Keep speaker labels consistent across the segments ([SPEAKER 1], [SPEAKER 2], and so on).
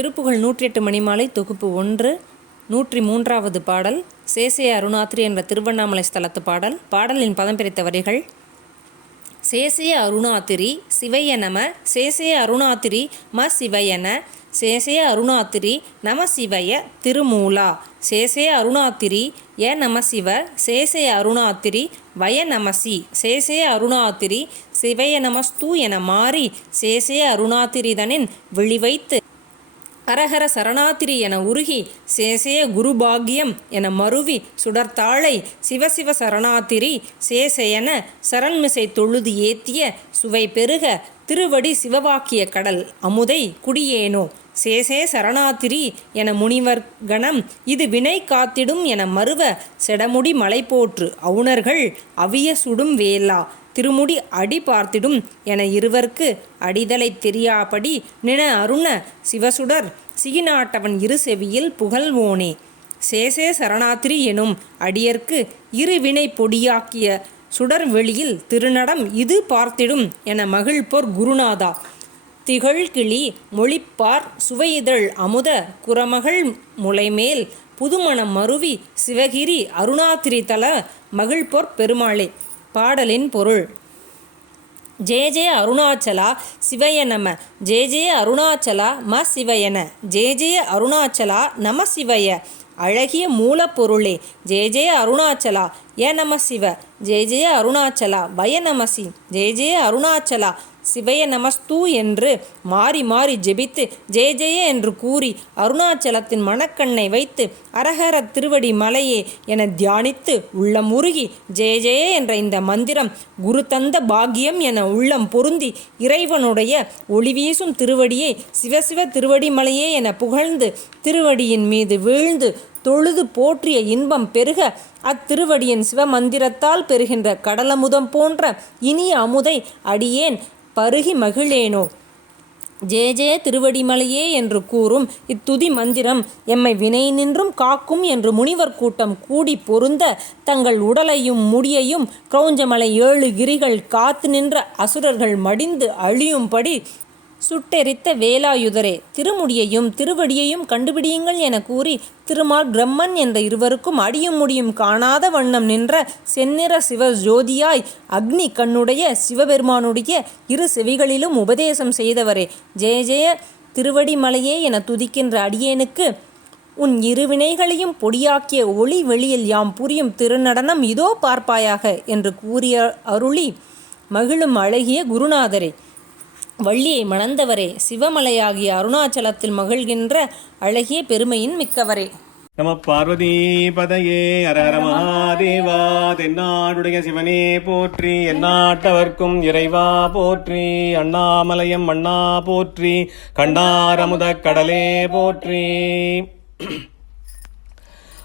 [SPEAKER 1] திருப்புகழ் நூற்றி எட்டு மணிமாலை தொகுப்பு ஒன்று நூற்றி மூன்றாவது பாடல் சேசே அருணாத்ரி என்ற திருவண்ணாமலை ஸ்தலத்து பாடல் பாடலின் பதம் பிரித்த வரிகள் சேசே அருணாத்திரி சிவைய நம சேசே அருணாத்திரி ம சிவையன சேசே அருணாத்திரி நம சிவய திருமூலா சேசே அருணாத்திரி ய நம சிவ சேசே அருணாத்திரி வய நமசி சேசே அருணாத்திரி சிவய நமஸ்து என மாறி சேசே அருணாத்திரிதனின் விழிவைத்து ஹரஹர சரணாத்திரி என உருகி சேசே குருபாகியம் என மருவி சுடர்த்தாழை சிவசிவ சரணாத்திரி சேசெயன சரண்மிசை தொழுது ஏத்திய சுவை பெருக திருவடி சிவவாக்கிய கடல் அமுதை குடியேனோ. சேசே சரணாத்திரி என முனிவர் கணம் இது வினை காத்திடும் என மறுவ செடமுடி மலை போற்று அவுணர்கள் அவிய சுடும் வேலா திருமுடி அடி பார்த்திடும் என இருவர்க்கு அடிதலை தெரியாபடி நின அருண சிவசுடர் சிகிநாட்டவன் இரு செவியில் புகழ்வோனே சேசே சரணாத்திரி எனும் அடியர்க்கு இருவினை பொடியாக்கிய சுடர் வெளியில் திருநடம் இது பார்த்திடும் என மகிழ்போர் குருநாதா. திகழ்கிளி மொழிப்பார் சுவையிதழ் அமுத குரமகள் முளைமேல் புதுமணம் மருவி சிவகிரி அருணாத்திரி தல மகிழ்போர் பெருமாளே. பாடலின் பொருள். ஜே ஜே அருணாச்சலா சிவய நம ஜே ஜே அருணாச்சலா ம சிவையன. ஜே ஜே அருணாச்சலா நம சிவய. அழகிய மூலப்பொருளே. ஜே ஜே அருணாச்சலா ஏ நம சிவ. ஜெய ஜெய அருணாச்சலா. பய நமசி ஜெய ஜெய அருணாச்சலா. சிவய நமஸ்து என்று மாறி மாறி ஜெபித்து ஜெய ஜெய என்று கூறி அருணாச்சலத்தின் மணக்கண்ணை வைத்து அரஹர திருவடி மலையே என தியானித்து உள்ளம் உருகி ஜெய ஜெய என்ற இந்த மந்திரம் குரு தந்த பாக்கியம் என உள்ளம் பொருந்தி இறைவனுடைய ஒளி வீசும் திருவடியை சிவசிவ திருவடி மலையே என புகழ்ந்து திருவடியின் மீது வீழ்ந்து தொழுது போற்றிய இன்பம் பெருக அத்திருவடியின் சிவமந்திரத்தால் பெறுகின்ற கடலமுதம் போன்ற இனிய அமுதை அடியேன் பருகி மகிழேனோ. ஜே ஜே திருவடிமலையே என்று கூறும் இத்துதி மந்திரம் எம்மை வினை நின்றும் காக்கும் என்று முனிவர் கூட்டம் கூடி பொருந்த தங்கள் உடலையும் முடியையும் கிரௌஞ்சமலை ஏழு கிரிகள் காத்து நின்ற அசுரர்கள் மடிந்து அழியும்படி சுட்டெரித்த வேலாயுதரே திருமுடியையும் திருவடியையும் கண்டுபிடியுங்கள் என கூறி திருமால் பிரம்மன் என்ற இருவருக்கும் அடியும் முடியும் காணாத வண்ணம் நின்ற செந்நிற சிவ ஜோதியாய் அக்னி கண்ணுடைய சிவபெருமானுடைய இரு செவிகளிலும் உபதேசம் செய்தவரே. ஜெய ஜெய திருவடிமலையே என துதிக்கின்ற அடியேனுக்கு உன் இருவினைகளையும் பொடியாக்கிய ஒளி வெளியில் யாம் புரியும் திருநடனம் இதோ பார்ப்பாயாக என்று கூறிய அருளி மகிழும் அழகிய குருநாதரே. வள்ளியை மணந்தவரே சிவமலையாகிய அருணாச்சலத்தில் மகிழ்கின்ற அழகிய பெருமையின் மிக்கவரே.
[SPEAKER 2] நம பார்வதி பதையே அரஹர மகாதேவா தென்னாடுடைய சிவனே போற்றி எந்நாட்டவர்க்கும் இறைவா போற்றி அண்ணாமலையம் அண்ணா போற்றி கண்டாரமுத கடலே போற்றி.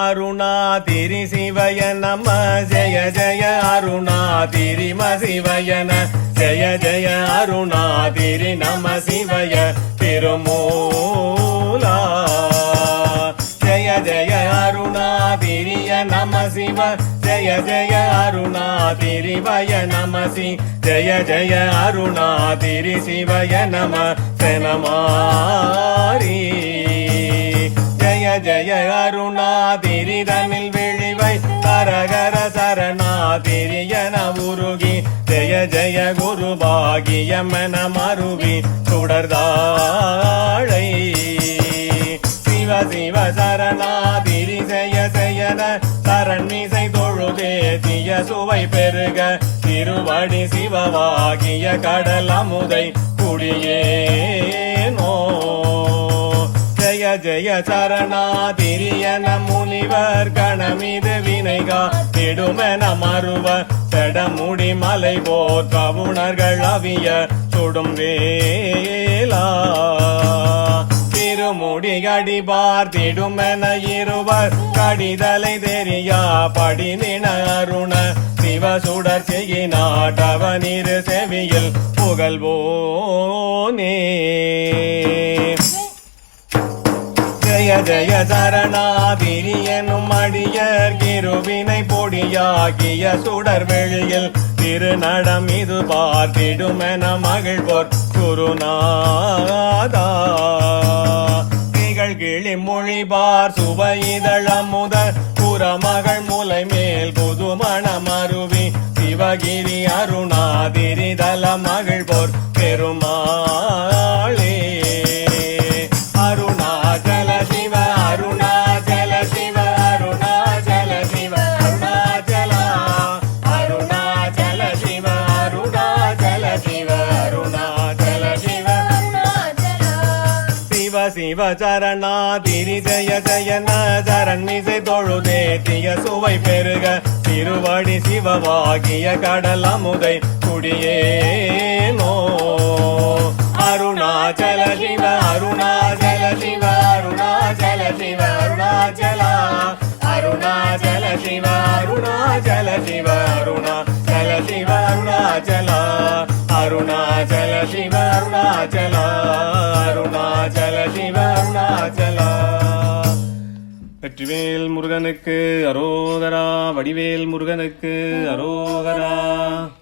[SPEAKER 2] அருணாதிரி சிவய நம ஜய ஜய அருணாதிரி ம சிவயன ஜய ஜய அருணாதிரி நம சிவய திருமூலா. ஜய ஜய அருணாதிரிய நம சிவ ஜய ஜய அருணாதிரி வய நமசி ஜய ஜய அருணாதிரி சிவய நம செனமாரி. ஜய ஜய அருணாதிரிதனில் விழிவை கரகர சரணாதிரியன உருகி ஜய ஜய குரு பாகியமன மருவி சுடர்தாழை. சிவ சிவ சரணாதிரி செய்ய ஜயன சரண்மிசை தொழுதே திய சுவை பெருக திருவடி சிவவாகிய கடல் அமுதை குடியே நோ ஜய சரணாதிரியன முனிவர் கணமிது வினைகா திடுமென மறுவர் செடமுடி மலை போர் கவுணர்கள் அவிய சுடும் வேலா. திருமுடி அடிபார் திடுமென இருவர் கடிதலை தெரியா படினின அருண சிவசுடர் செய்யினாட்டவனிரு செவியில் புகழ்வோனே. ஆகிய சுடர் வெளியில் திருநடம் இது பார்த்திடுமென மகிழ்வோர் குருநாதா. திகழ் கிளி மொழிபார் சுவையிதழமுத புறமகள் முலை மேல் புதுமண சிவ சிவ சரணாதிரி ஜய ஜய ந சரண்மிசை தொழுதே திய சுவை பெருக திருவடி சிவவாகிய கடல் அமுதை குடியேனோ அருணாச்சல சிவ அருணாச்சல சிவ அருணாச்சல. சிவ அருணாச்சல அருணாச்சல சிவ அருணாச்சல. சிவ அருணாச்சல சிவ அருணாச்சல அருணாச்சல சிவ அருணாச்சல. வெற்றிவேல் முருகனுக்கு அரோகரா வடிவேல் முருகனுக்கு அரோகரா.